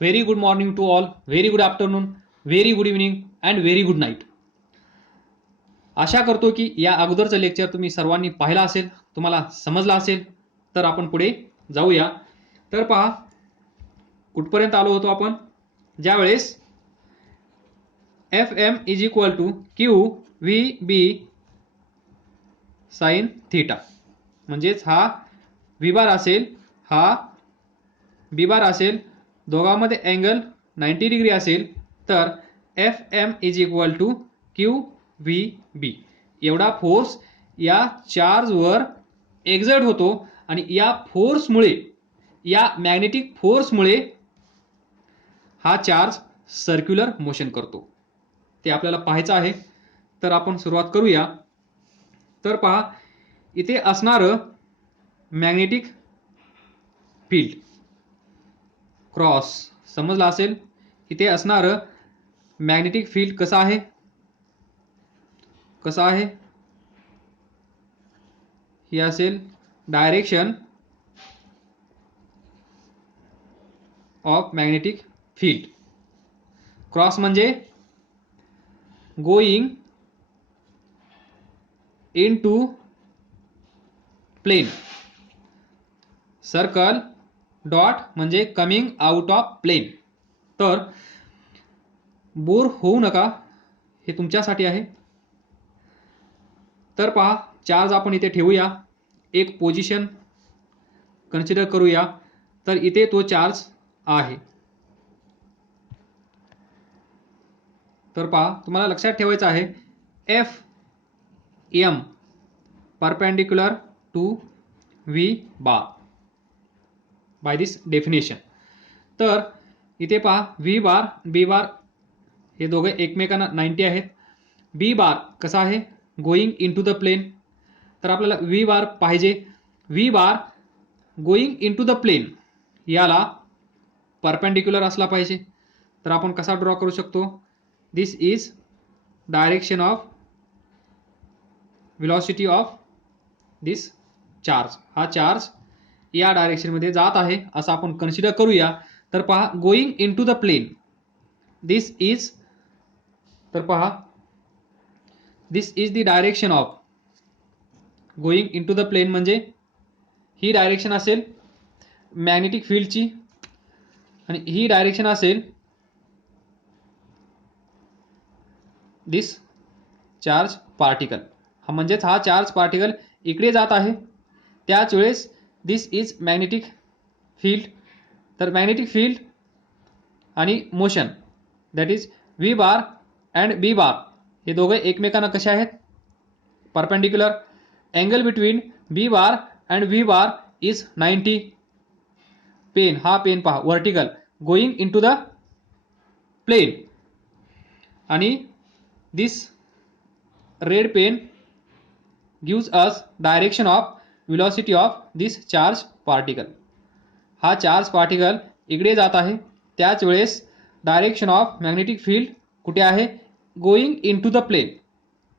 Very good morning to all, very good afternoon, very good evening and very good night. आशा करतो की या अगोदरचं lecture तुम्ही सर्वांनी पाहिला असेल, तुम्हाला समजला असेल. तर आपण पुढे जाऊया. तर पहा कुठपर्यंत आलो होतो आपण, ज्यावेळेस FM is equal to Q V B sine theta, म्हणजेच हा व्ही बार असेल, हा बी बार असेल, दोघांमध्ये अँगल 90 डिग्री असेल, तर FM is equal to Q V B एवढा फोर्स या चार्जवर एक्झर्ट होतो आणि या फोर्समुळे, या मॅग्नेटिक फोर्समुळे हा चार्ज सर्क्युलर मोशन करतो. ते आपल्याला पाहायचं आहे. तर आपण सुरुवात करूया. तर पहा, इथे असणारं मॅग्नेटिक फील्ड क्रॉस समजला असेल. इथे असणारं मॅग्नेटिक फील्ड कसं आहे, ही असेल direction of magnetic field. Cross म्हणजे going in to plane. Circle dot म्हणजे कमिंग आउट ऑफ प्लेन. तर बोर होऊ नका, हे तुमच्यासाठी आहे. तर पहा, चार्ज आपण इथे ठेवूया, एक पोझिशन कन्सिडर करूया. तर इथे तो चार्ज आहे. तर पहा, तुम्हाला लक्षात ठेवायचं आहे F M perpendicular to V bar by this definition. तर इथे पहा, व्ही बार बी बार हे दोघे एकमेकांना 90 आहेत. बी बार कसा आहे, going in to the plane. तर आपल्याला व्ही बार पाहिजे. V bar going in to the plane याला परपेंडिक्युलर असला पाहिजे. तर आपण कसा ड्रॉ करू शकतो, this is direction of velocity of this charge. हा चार्ज या डायरेक्शनमध्ये जात आहे असं आपण कन्सिडर करूया. तर पहा, going in to the plane, this is, तर पहा, this is the direction of going in to the plane, म्हणजे ही डायरेक्शन असेल मॅग्नेटिक फील्डची आणि ही डायरेक्शन असेल दिस चार्ज पार्टिकल. हा म्हणजेच हा चार्ज पार्टिकल इकडे जात आहे, त्याच वेळेस दिस इज मॅग्नेटिक फील्ड. तर मॅग्नेटिक फील्ड आणि motion, that is v bar and B bar, हे दोघे एकमेकांना कसे आहेत, perpendicular. Angle between B bar and v bar is 90. Pen, हा पेन पहा, vertical going in to the plane, आणि this red pen gives us direction of velocity of this charge particle. हा charge particle इकडे जात आहे, त्याच वेळेस direction of magnetic field कुठे आहे, going in to the plane.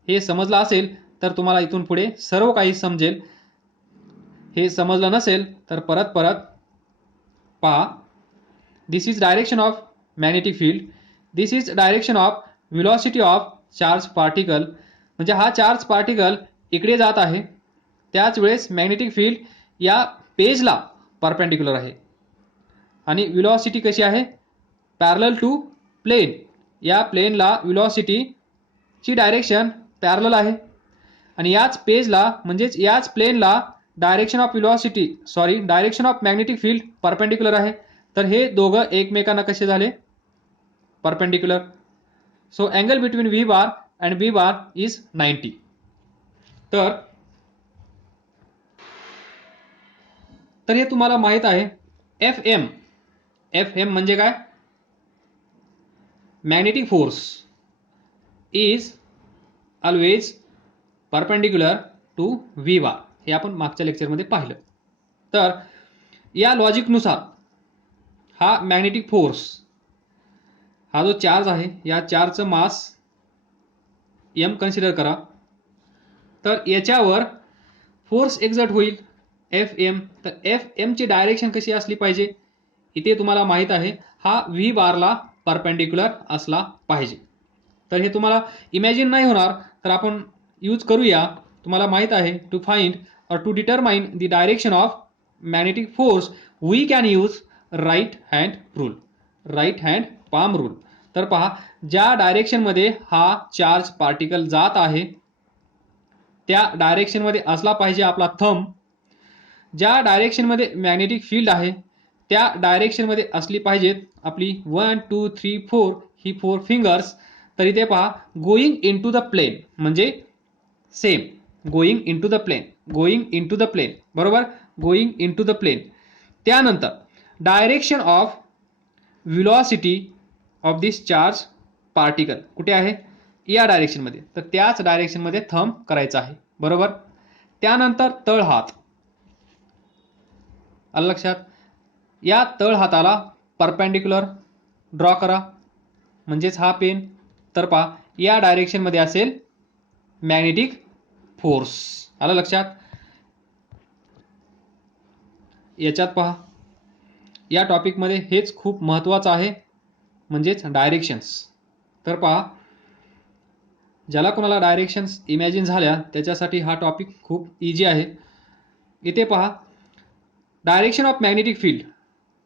हे समजलं असेल तर तुम्हाला इथून पुढे सर्व काही समजेल. हे समजलं नसेल तर परत पहा. This is direction of magnetic field, this is direction of velocity of charge particle, म्हणजे हा चार्ज पार्टिकल इकडे जात आहे, त्याच वेळेस मॅग्नेटिक फील्ड या पेजला परपेंडिक्युलर आहे आणि व्हेलॉसिटी कशी आहे, पॅरलल टू प्लेन. या प्लेनला व्हेलॉसिटीची डायरेक्शन पॅरलल आहे आणि याच पेजला, म्हणजेच याच प्लेनला direction of velocity, direction of magnetic field perpendicular आहे. तर हे दोघं एकमेकांना कसे झाले, perpendicular. So angle between V bar and B bar is 90. तर हे तुम्हाला माहित आहे. एफ एम म्हणजे काय, magnetic force is always perpendicular to V bar. हे आपण मागच्या लेक्चरमध्ये पाहिलं. तर या लॉजिकनुसार हा मॅग्नेटिक फोर्स, हा जो चार्ज आहे, या चार्जचं मास एम कन्सिडर करा. तर याच्यावर फोर्स एक्झर्ट होईल एफ एम. तर एफ एमची डायरेक्शन कशी असली पाहिजे, इथे तुम्हाला माहित आहे हा व्ही बारला परपेंडिक्युलर असला पाहिजे. तर हे तुम्हाला इमॅजिन नाही होणार, तर आपण यूज करूया. तुम्हाला माहित आहे to find or to determine the direction of magnetic force we can use right hand rule, right hand palm rule. तर पहा, ज्या डायरेक्शनमध्ये हा चार्ज पार्टिकल जात आहे त्या डायरेक्शनमध्ये असला पाहिजे आपला थंब. ज्या डायरेक्शनमध्ये मॅग्नेटिक फील्ड आहे त्या डायरेक्शनमध्ये असली पाहिजेत आपली 1 2 3 4 ही 4 फिंगर्स. तर इथे पहा, going in to the plane म्हणजे same, going in to the plane, going in to the plane, बरोबर, going in to the plane. त्यानंतर direction of velocity of this charge particle कुठे आहे, या डायरेक्शनमध्ये. तर त्याच डायरेक्शनमध्ये थंब करायचा आहे, बरोबर. त्यानंतर तळहात, आलं लक्षात. या तळहाताला परपेंडिक्युलर ड्रॉ करा, म्हणजेच हा पेन. तर पहा, या डायरेक्शनमध्ये असेल मॅग्नेटिक फोर्स, आलं लक्षात. याच्यात पहा, या टॉपिकमध्ये हेच खूप महत्त्वाचं आहे, म्हणजेच डायरेक्शन्स. तर पहा, ज्याला कोणाला डायरेक्शन्स इमॅजिन झाल्या त्याच्यासाठी हा टॉपिक खूप इजी आहे. इथे पहा, direction of magnetic field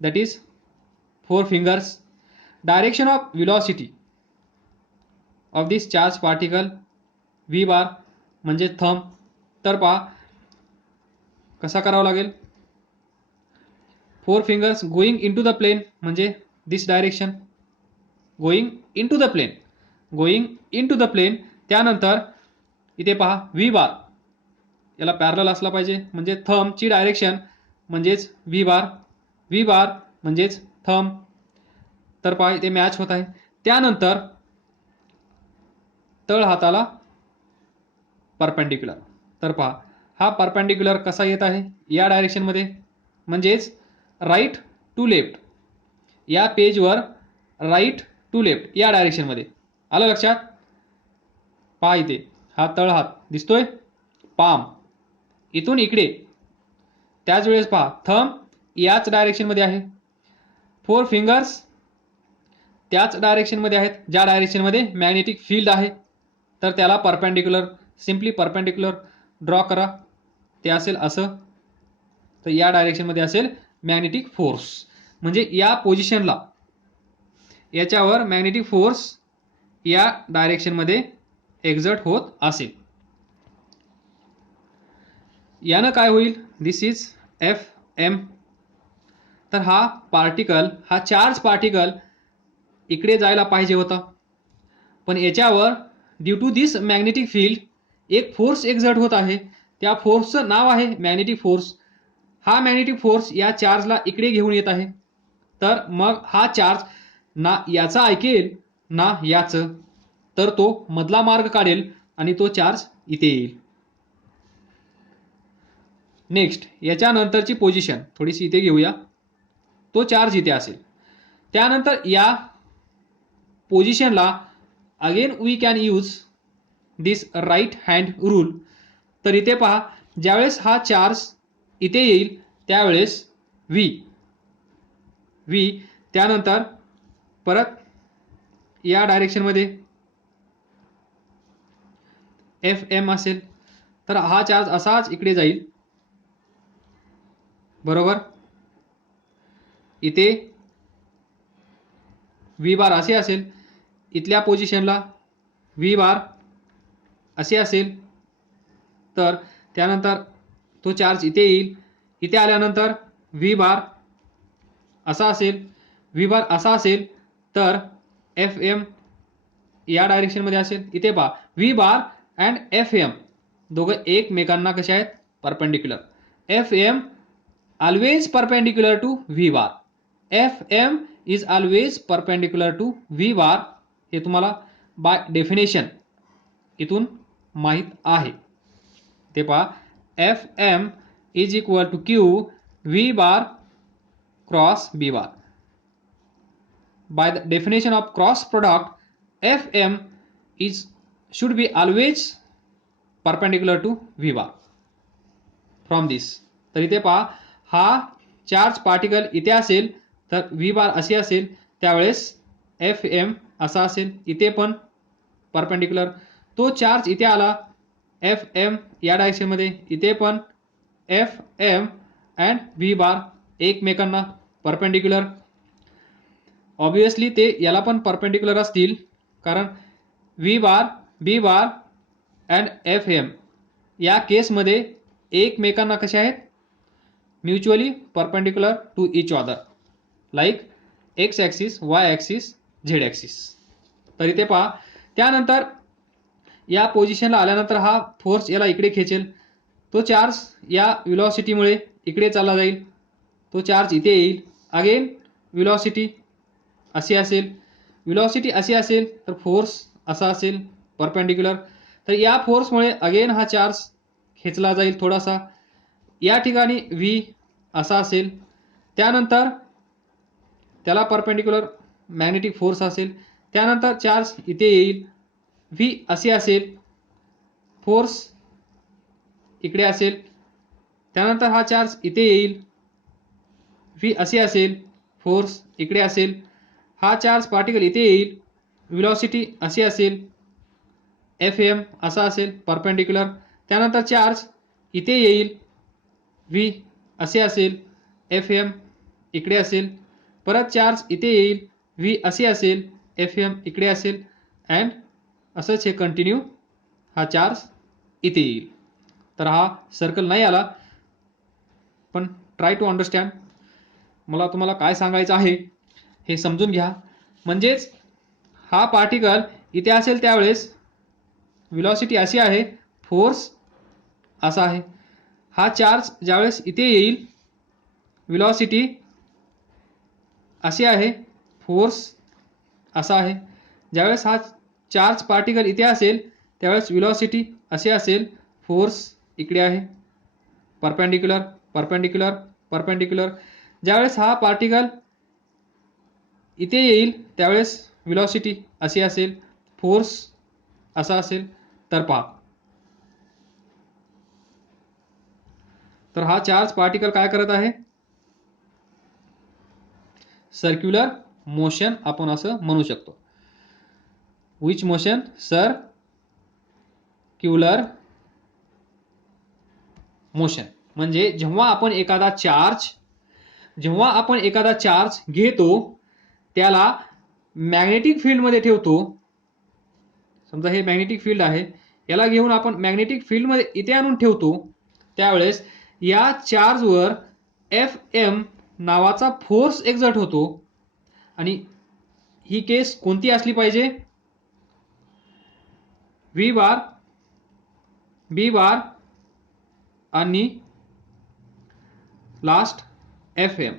that is 4 fingers, direction of velocity of this charge particle V bar म्हणजे थंब. तर पहा कसा करावा लागेल, 4 fingers going in to the plane म्हणजे this direction, going in to the plane, going in to the plane. त्यानंतर इथे पहा व्ही बार याला पॅरलल असला पाहिजे, म्हणजे थंबची डायरेक्शन म्हणजेच व्ही बार, व्ही बार म्हणजेच थंब. तर पहा इथे मॅच होत आहे. त्यानंतर तळ हाताला परपेंडिक्युलर. तर पहा, हा परपेंडिक्युलर कसा येत आहे, या डायरेक्शनमध्ये, म्हणजेच राईट टू लेफ्ट, या पेजवर राईट टू लेफ्ट या डायरेक्शनमध्ये, आलं लक्षात. पहा इथे हा तळहात दिसतोय, पाम इथून इकडे. त्याच वेळेस पहा थंब याच डायरेक्शनमध्ये आहे, 4 फिंगर्स त्याच डायरेक्शनमध्ये आहेत ज्या डायरेक्शनमध्ये मॅग्नेटिक फील्ड आहे. तर त्याला परपेंडिक्युलर, सिम्पली परपेंडिक्युलर ड्रॉ करा. ते असेल असं. तर या डायरेक्शनमध्ये असेल मॅग्नेटिक फोर्स, म्हणजे या पोझिशनला याच्यावर मॅग्नेटिक फोर्स या डायरेक्शनमध्ये एक्झर्ट होत असेल. यानं काय होईल, दिस इज एफ एम. तर हा पार्टिकल, हा चार्ज पार्टिकल इकडे जायला पाहिजे होता, पण याच्यावर due to this magnetic field एक फोर्स एक्झर्ट होत आहे. त्या फोर्सचं नाव आहे मॅग्नेटिक फोर्स. हा मॅग्नेटिक फोर्स या चार्जला इकडे घेऊन येत आहे. तर मग हा चार्ज ना याचा ऐकेल ना याचं, तर तो मधला मार्ग काढेल आणि तो चार्ज इथे येईल. नेक्स्ट याच्यानंतरची पोझिशन थोडीशी इथे घेऊया. तो चार्ज इथे असेल. त्यानंतर या पोझिशनला again we can use this right hand rule. तर इथे पहा, ज्यावेळेस हा चार्ज इथे येईल त्यावेळेस व्ही, त्यानंतर परत या डायरेक्शनमध्ये एफ एम असेल. तर हा चार्ज असाच इकडे जाईल, बरोबर. इथे व्ही बार असे असेल, इथल्या पोझिशनला व्ही बार असे असेल. तर त्यानंतर तो चार्ज इथे येईल. इथे आल्यानंतर व्ही बार असा असेल, व्ही बार असा असेल. तर एफ एम या डायरेक्शनमध्ये असेल. इथे पहा V bar and F M दोघं एकमेकांना कसे आहेत, perpendicular. F M always perpendicular to V bar, F M is always perpendicular to V bar. हे तुम्हाला बाय डेफिनेशन इथून माहित आहे. ते पहा F M is equal to Q V bar cross B bar. By the definition of cross product, Fm should be always perpendicular to V bar. From this, तर इथे पहा हा चार्ज पार्टिकल इथे असेल तर व्ही बार अशी असेल त्यावेळेस एफ एम असा असेल, इथे पण परपेंडिक्युलर. तो चार्ज इथे आला एफ एम या डायरेक्शनमध्ये, इथे पण F M and v bar एकमेकांना परपेंडिक्युलर. ऑब्विसली ते याला पण परपेंडिक्युलर असतील, कारण v bar B bar and F M या केसमध्ये एकमेकांना कसे आहेत, mutually perpendicular to each other, like X axis, Y axis, Z axis. तर इथे पहा, त्यानंतर या पोझिशनला आल्यानंतर हा फोर्स याला इकडे खेचेल. तो चार्ज या व्हेलॉसिटीमुळे इकडे चालला जाईल, तो चार्ज इथे येईल. अगेन व्हेलॉसिटी अशी असेल, व्हेलॉसिटी अशी असेल तर फोर्स असा असेल परपेंडिक्युलर. तर या फोर्समुळे अगेन हा चार्ज खेचला जाईल थोडासा. या ठिकाणी व्ही असा असेल, त्यानंतर त्याला परपेंडिक्युलर मॅग्नेटिक फोर्स असेल. त्यानंतर चार्ज इथे येईल, व्ही अशी असेल, फोर्स इकडे असेल. त्यानंतर हा चार्ज इथे येईल, व्ही अशी असेल, फोर्स इकडे असेल. हा चार्ज पार्टिकल इथे येईल, व्हेलॉसिटी अशी असेल, एफ एम असा असेल परपेंडिक्युलर. त्यानंतर चार्ज इथे येईल, व्ही असे असेल, एफ एम इकडे असेल. परत चार्ज इथे येईल, व्ही असे असेल, एफ एम इकडे असेल. अँड असंच हे कंटिन्यू हा चार्ज इथे येईल. तर हा सर्कल नाही आला, पण ट्राय टू अंडरस्टँड. मला तुम्हाला काय सांगायचं आहे हे समजून घ्या. म्हणजेच हा पार्टिकल इथे असेल त्यावेळेस व्हेलॉसिटी अशी आहे, फोर्स असा आहे. हा चार्ज ज्यावेळेस इथे येईल, व्हेलॉसिटी अशी आहे, फोर्स असा आहे. ज्यावेळेस हा चार्ज पार्टिकल इथे असेल त्यावेळेस व्हेलॉसिटी अशी असेल, फोर्स इकडे आहे, परपेंडिक्युलर परपेंडिक्युलर परपेंडिक्युलर. ज्यावेळेस हा पार्टिकल इथे येईल त्यावेळेस व्हेलॉसिटी अशी असेल, फोर्स असा असेल. तर पहा, तर हा चार्ज पार्टिकल काय करत आहे, सर्क्युलर मोशन आपण असं म्हणू शकतो. Which motion, circular motion. म्हणजे जेव्हा आपण एखादा चार्ज घेतो त्याला मॅग्नेटिक फील्ड मध्ये ठेवतो. समजा हे मॅग्नेटिक फील्ड आहे, याला घेऊन आपण मॅग्नेटिक फील्ड मध्ये इथे आणून ठेवतो, त्यावेळेस या चार्जवर एफ एम नावाचा फोर्स एक्झर्ट होतो. आणि ही केस कोणती असली पाहिजे, व्ही बार बी बार आणि लास्ट एफ एम.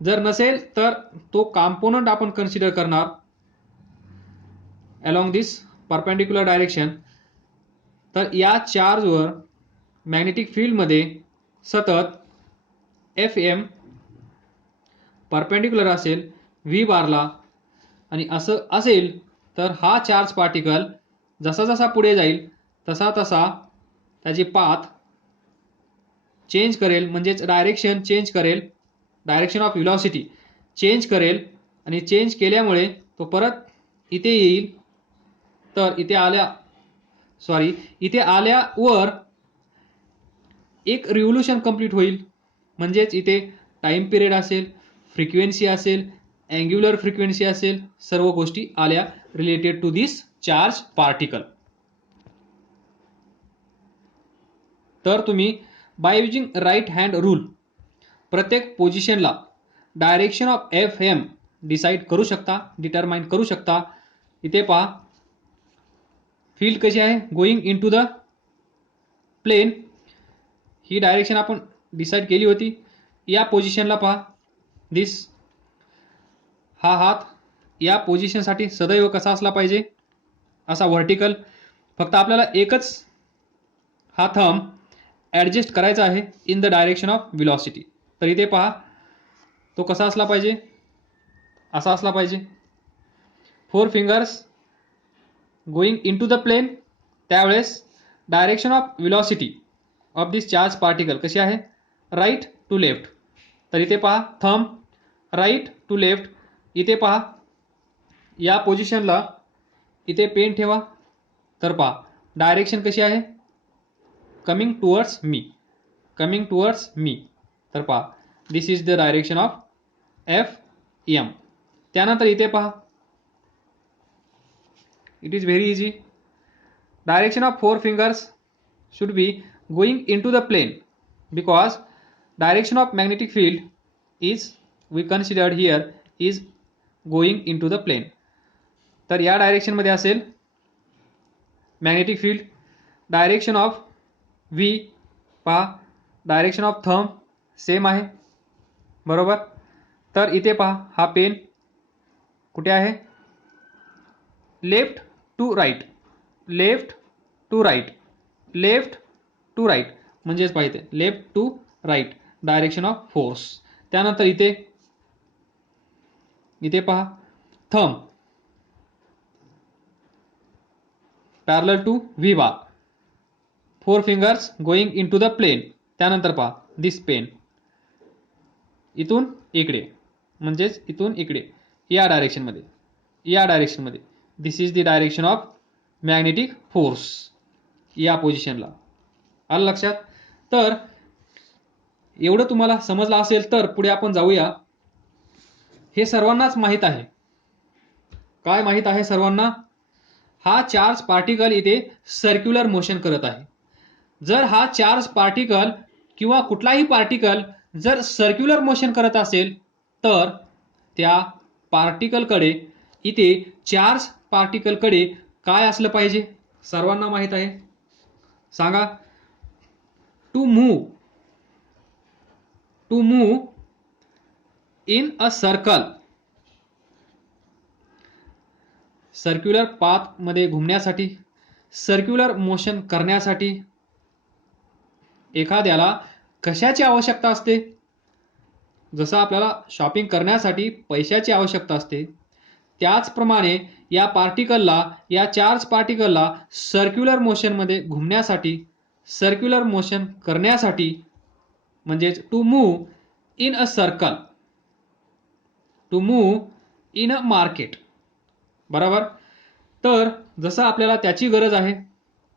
जर नसेल तर तो कंपोनंट आपण कन्सिडर करणार अलॉंग दिस परपेंडिक्युलर डायरेक्शन. तर या चार्जवर मॅग्नेटिक फील्डमध्ये सतत एफ एम परपेंडिक्युलर असेल व्ही बारला, आणि असं असेल तर हा चार्ज पार्टिकल जसा जसा पुढे जाईल तसा तसा त्याची पाथ चेंज करेल, म्हणजेच डायरेक्शन चेंज करेल, डायरेक्शन ऑफ व्हेलॉसिटी चेंज करेल. आणि चेंज केल्यामुळे तो परत इथे येईल. तर इथे आल्यावर एक रिव्होल्यूशन कंप्लीट होईल. म्हणजेच इथे टाइम पिरियड असेल, फ्रिक्वेन्सी असेल, अँग्युलर फ्रिक्वेन्सी असेल, सर्व गोष्टी आल्या related to this charge particle. तर तुम्ही by using right hand rule प्रत्येक पोझिशनला direction of F M decide करू शकता, डिटरमाइन करू शकता. इथे पहा, फील्ड कशी आहे, going in to the plane, ही डायरेक्शन आपण डिसाईड केली होती. या पोझिशनला पहा, दिस हा हात या पोझिशनसाठी सदैव कसा असला पाहिजे, असा व्हर्टिकल. फक्त आपल्याला एकच हा थंब ॲडजस्ट करायचा आहे in the direction of velocity. तर इथे पहा, तो कसा असला पाहिजे, असा असला पाहिजे. 4 fingers going in to the plane, त्यावेळेस direction of velocity of this charge particle कशी आहे, राईट टू लेफ्ट. तर इथे पहा, थंब राईट टू लेफ्ट, इथे पहा या पोझिशनला इथे पेन ठेवा, तर पहा डायरेक्शन कशी आहे, coming towards me, coming towards me, तर पहा this is the direction of F M. त्यानंतर इथे पहा it is very easy, direction of 4 fingers should be going into the plane because direction of magnetic field is we considered here is going into the plane. तर या direction मध्ये असेल magnetic field. Direction of v पहा, direction of thumb same आहे बरोबर. तर इथे पहा हा पेन कुठे आहे, left to right, left to right, left to right, म्हणजेच पाहिजे left to right direction of force. त्यानंतर इथे इथे पहा thumb parallel to V bar, 4 fingers going in to the plane. त्यानंतर पहा दिस पेन इथून इकडे, म्हणजेच इथून इकडे या डायरेक्शनमध्ये, या डायरेक्शनमध्ये. This is the direction of magnetic force या पोझिशनला. आलं लक्षात. तर एवढं तुम्हाला समजलं असेल तर पुढे आपण जाऊया. हे सर्वांनाच माहीत आहे, काय माहीत आहे सर्वांना, हा चार्ज पार्टिकल इथे सर्क्युलर मोशन करत आहे. जर हा चार्ज पार्टिकल किंवा कुठलाही पार्टिकल जर सर्क्युलर मोशन करत असेल तर त्या पार्टिकलकडे इथे चार्ज पार्टिकलकडे काय असलं पाहिजे, सर्वांना माहीत आहे. सांगा, to move in a circle, circular path मध्ये घुमण्यासाठी, सर्क्युलर मोशन करण्यासाठी एखाद्याला कशाची आवश्यकता असते. जसं आपल्याला शॉपिंग करण्यासाठी पैशाची आवश्यकता असते, त्याचप्रमाणे या पार्टिकलला, या चार्ज पार्टिकलला सर्क्युलर मोशनमध्ये घुमण्यासाठी, सर्क्युलर मोशन करण्यासाठी, म्हणजेच to move in a circle, to move in a market, बरोबर. तर जसं आपल्याला त्याची गरज आहे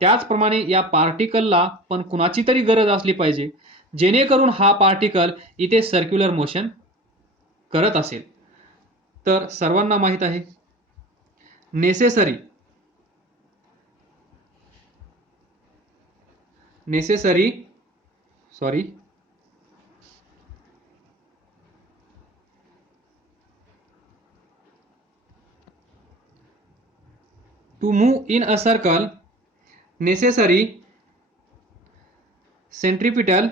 त्याचप्रमाणे या पार्टिकलला पण कुणाची तरी गरज असली पाहिजे जेणेकरून हा पार्टिकल इथे सर्क्युलर मोशन करत असेल. तर सर्वांना माहीत आहे necessary to move in a circle, necessary centripetal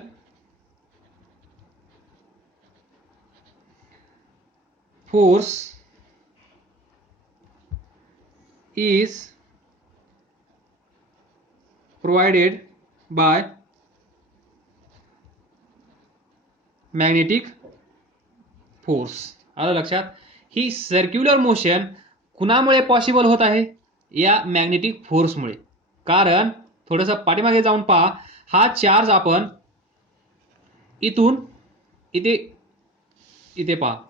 force is provided by magnetic force. आलं लक्षात. ही सर्क्युलर मोशन कुणामुळे पॉसिबल होत आहे, या मॅग्नेटिक फोर्समुळे. कारण थोडंसं पाठीमागे जाऊन पहा, हा चार्ज आपण इथून इथे, इथे पहा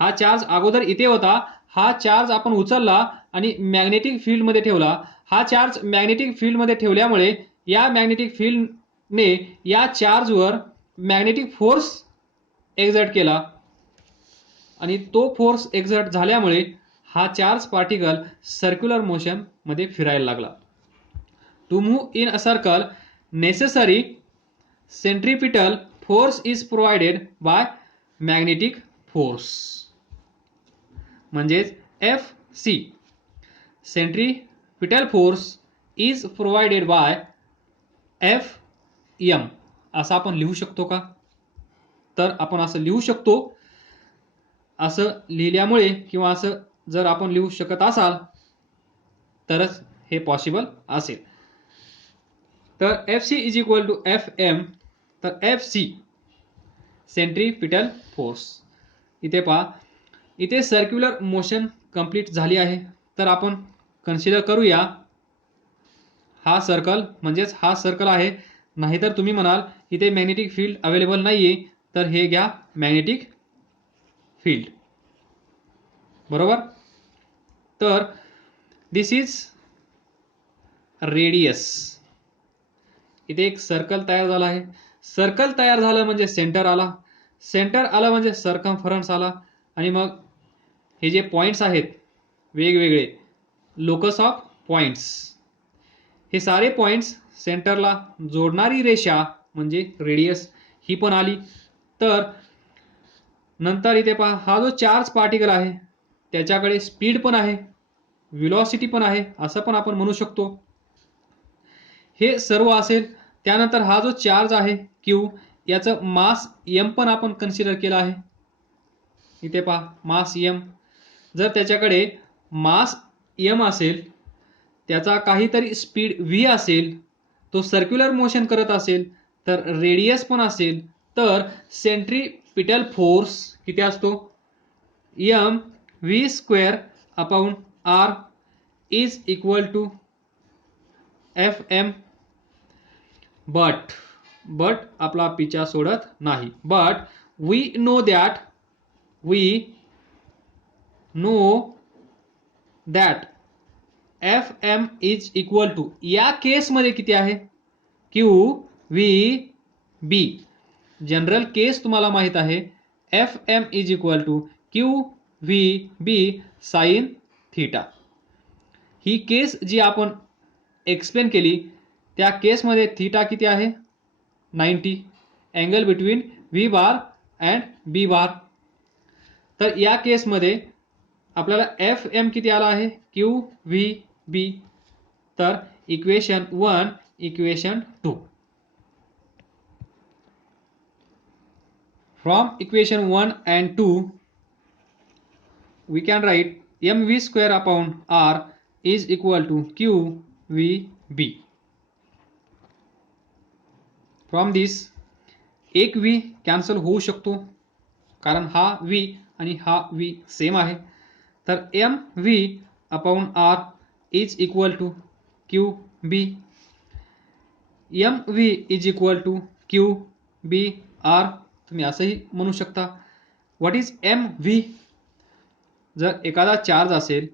हा चार्ज अगोदर इथे होता, हा चार्ज आपण उचलला आणि मॅग्नेटिक फील्ड मध्ये ठेवला. हा चार्ज मॅग्नेटिक फील्ड मध्ये ठेवल्यामुळे या मॅग्नेटिक फील्डने या चार्जवर मॅग्नेटिक फोर्स एक्झर्ट केला आणि तो फोर्स एक्झर्ट झाल्यामुळे हा चार्ज पार्टिकल सर्क्युलर मोशन मध्ये फिरायला लागला. To move in a circle necessary centripetal force is provided by magnetic force, म्हणजेच F C, centripetal force is provided by F M. असं आपण लिहू शकतो का, तर आपण असं लिहू शकतो. असं लिहिल्यामुळे किंवा असं जर आपण लिहू शकत असाल तरच हे पॉसिबल असेल. तर F C is equal to F M. तर एफ सी सेंट्रिपिटल फोर्स, इथे पहा इथे सर्क्युलर मोशन कंप्लीट झाली आहे. तर आपण कन्सिडर करूया हा सर्कल, म्हणजेच हा सर्कल आहे. नाहीतर तुम्ही म्हणाल इथे मॅग्नेटिक फील्ड अवेलेबल नाहीये, तर हे घ्या मॅग्नेटिक फील्ड, बरोबर. तर दिस इज रेडियस. इथे एक सर्कल तयार झाला आहे. सर्कल तयार झालं म्हणजे सेंटर आला, सेंटर आला म्हणजे सर्कम्फरन्स आला, आणि मग हे जे पॉइंट्स आहेत वेगवेगळे लोकस ऑफ पॉइंट्स, हे सारे पॉइंट्स सेंटरला जोडणारी रेषा म्हणजे रेडियस ही पण आली. तर नंतर इथे पहा, हा जो चार्ज पार्टिकल आहे त्याच्याकडे स्पीड पण आहे, व्हेलॉसिटी पण आहे, असं पण आपण म्हणू शकतो. हे सर्व असेल. त्यानंतर हा जो चार्ज आहे क्यू, याचं मास एम पण आपण कन्सिडर केलं आहे. इथे पहा मास एम. जर त्याच्याकडे मास एम असेल, त्याचा काहीतरी स्पीड व्ही असेल, तो सर्क्युलर मोशन करत असेल, तर रेडियस पण असेल, तर सेंट्रीपिटल फोर्स किती असतो, M V square upon R is equal to F M. But आपला पिछा सोडत नाही. But we know that F M is equal to, या केसमध्ये किती आहे, Q V B. General case तुम्हाला माहित आहे, F M is equal to Q V B sine theta. ही केस जी आपण एक्सप्लेन केली, त्या केसमध्ये थीटा किती आहे, 90, angle between V bar and B bar. तर या केसमध्ये आपल्याला एफ एम किती आला आहे, क्यू व्ही बी. तर equation 1, equation 2. From equation 1 and 2 we can write mv square upon r is equal to qvb. From this एक v कॅन्सल होऊ शकतो, कारण हा v आणि हा v सेम आहे. तर mv upon r is equal to qb. mv is equal to qbr तुम्ही असंही म्हणू शकता. What is mv? जर एखादा चार्ज असेल,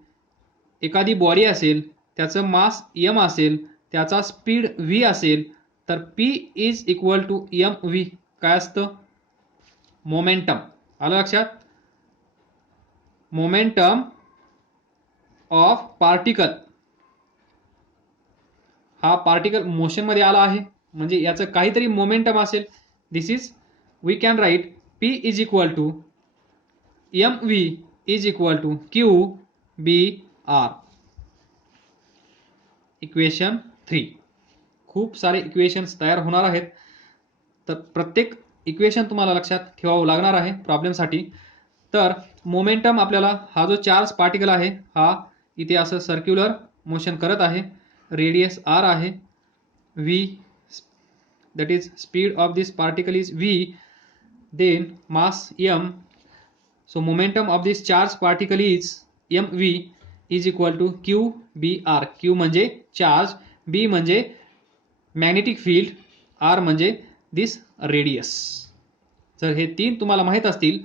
एखादी बॉडी असेल, त्याचं मास m असेल, त्याचा स्पीड v असेल, तर p is equal to mv. काय असतं, मोमेंटम. आलं लक्षात, मोमेंटम ऑफ पार्टिकल. हा पार्टिकल मोशन मध्ये आला आहे म्हणजे याचं काहीतरी मोमेंटम असेल. This is we can write p is equal to mv is equal to qbr. Equation 3. खूप सारे इक्वेशन्स तयार होणार आहेत, तर प्रत्येक इक्वेशन तुम्हाला लक्षात ठेवावं लागणार आहे प्रॉब्लेमसाठी. तर मोमेंटम आपल्याला, हा जो चार्ज पार्टिकल आहे हा इथे असं सर्क्युलर मोशन करत आहे, रेडियस r आहे, v that is speed of this particle is v, then mass m. so momentum of this charged particle is mv is equal to qbr. q म्हणजे charge, b म्हणजे magnetic field, r म्हणजे दिस radius. जर हे तीन तुम्हाला माहित असतील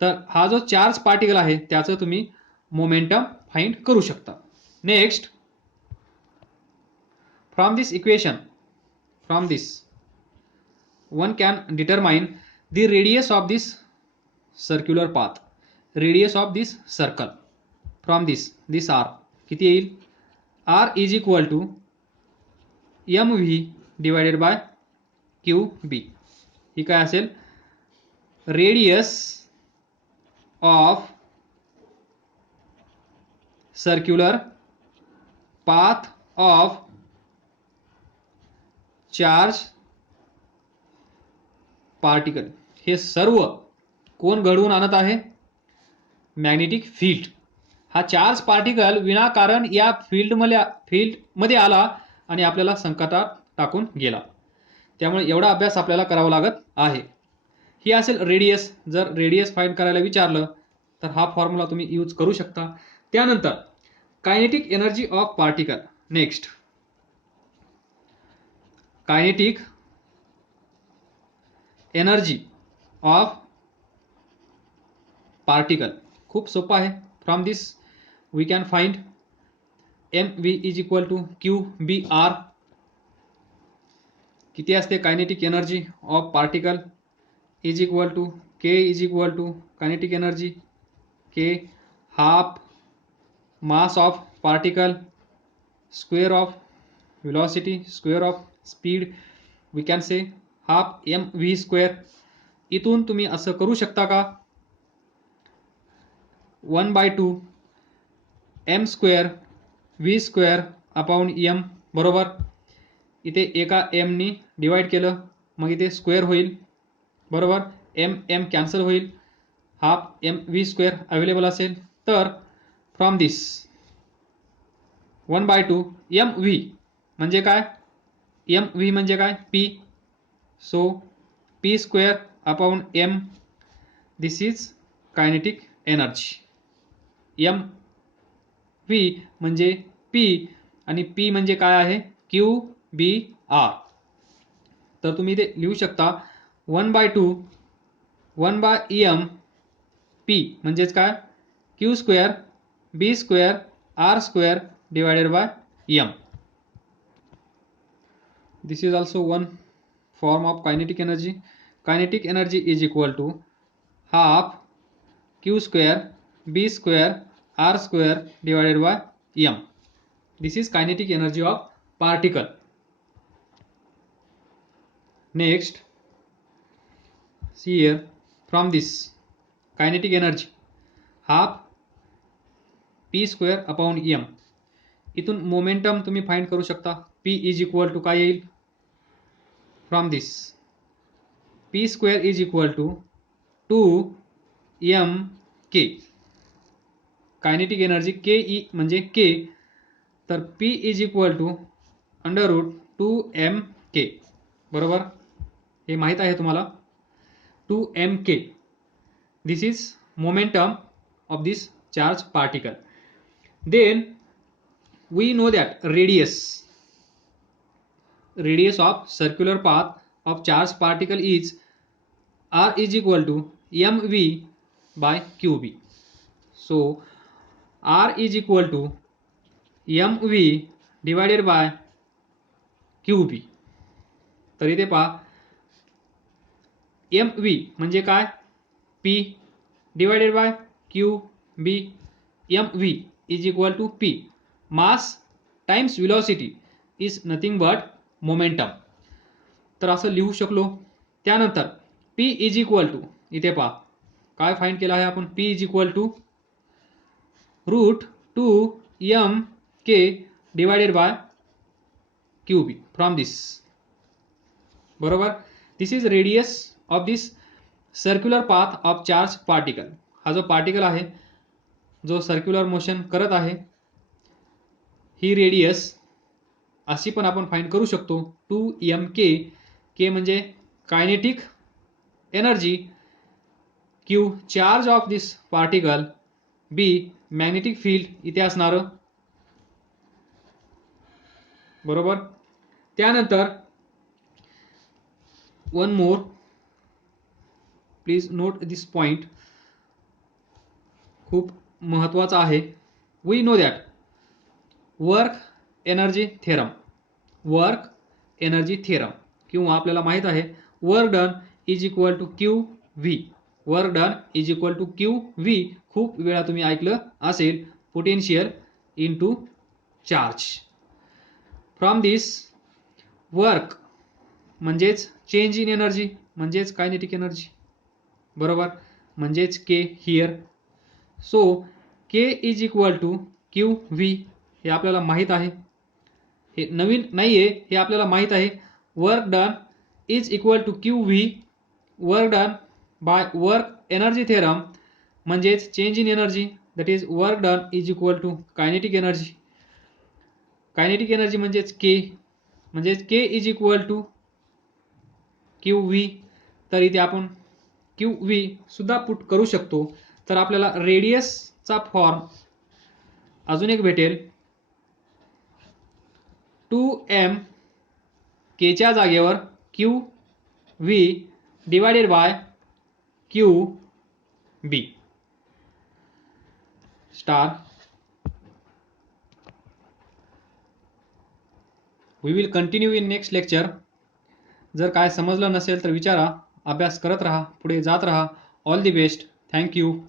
तर हा जो चार्ज पार्टिकल आहे त्याचं तुम्ही मोमेंटम फाइंड करू शकता. Next, from this equation, from this one can determine the radius of this circular path, radius of this circle. from this r किती येईल, r is equal to mv divided by qb. ही काय असेल, radius of circular path of charge particle. हे सर्व कोण घडवून आणत आहे, मॅग्नेटिक फील्ड. हा चार्ज पार्टिकल विनाकारण या फील्डमध्ये आला आणि आपल्याला संकटात टाकून गेला. त्यामुळे एवढा अभ्यास आपल्याला करावा लागत आहे. ही असेल रेडियस. जर रेडियस फाइंड करायला विचारलं तर हा फॉर्म्युला तुम्ही यूज करू शकता. त्यानंतर kinetic energy of particle. Next, kinetic energy of particle. खूप सोपं आहे. From this we can find mv is equal to qbr. किती असते kinetic energy of particle is equal to k is equal to kinetic energy k half mass of particle square of velocity square of speed. We can say half mv square. इथून तुम्ही असं करू शकता का 1/2 m square v स्क्वेअर upon m. बरोबर. इथे एका m नी डिवाइड केलं मग इथे स्क्वेअर होईल. बरोबर. m कॅन्सल होईल. हाफ mv स्क्वेअर अवेलेबल असेल तर फ्रॉम दिस 1/2 mv म्हणजे काय, mv म्हणजे काय p. So p square upon m. This is kinetic energy. mv म्हणजे p आणि p म्हणजे काय आहे qbr. तर तुम्ही इथे लिहू शकता 1/2 1/m p म्हणजेच काय q square b square r square divided by m. This is also one form of kinetic energy. Kinetic energy is equal to half q square b square r square divided by m. This is kinetic energy of particle. Next, see here from this kinetic energy half p square upon m. इथून momentum तुम्ही find करू शकता. p is equal to काय येईल from this p square is equal to 2mk. Kinetic energy K E म्हणजे k, तर p is equal to under root 2mk. बरोबर. हे माहीत आहे तुम्हाला 2mk. This is momentum of this charge particle. Then we know that radius of circular path of charged particle is r is equal to mv by qb. So r is equal to mv divided by qb. तर इथे पहा mv म्हणजे काय p divided by qb. mv is equal to p. Mass times velocity is nothing but momentum. तर असं लिहू शकलो. त्यानंतर p इज इक्वल टू इथे पहा काय फाइंड केलं आहे आपण. p is equal to root 2mk divided by qb from this. बरोबर. This is radius of this circular path of charge particle. हा जो पार्टिकल आहे जो सर्क्युलर मोशन करत आहे ही रेडियस अशी पण आपण फाइंड करू शकतो 2mk. k म्हणजे kinetic energy, q charge of this particle, b magnetic field इथे असणार. बरोबर. त्यानंतर one more please note this point, खूप महत्त्वाचा आहे. We know that work energy theorem. Work energy theorem किंवा आपल्याला माहित आहे work done is equal to Q V. Work done is equal to Q v. खूप वेळा तुम्ही ऐकलं असेल potential into charge. From this work म्हणजेच चेंज इन एनर्जी म्हणजेच कायनेटिक एनर्जी. बरोबर. म्हणजेच K here. So K is equal to Q V. हे आपल्याला माहित आहे. हे नवीन नाहीये, हे आपल्याला माहित आहे. Work done is equal to Q V. Work done by work energy theorem म्हणजेच change in energy that is work done is equal to kinetic energy. Kinetic energy म्हणजेच K is equal to Q V. तर इथे आपण Q V सुद्धा put करू शकतो. तर आपल्याला रेडियसचा फॉर्म अजून एक भेटेल 2m k च्या जागेवर q v divided by q b. Star. We will continue in next lecture. जर काय समजलं नसेल तर विचारा. अभ्यास करत राहा, पुढे जात राहा. All the best. थँक्यू.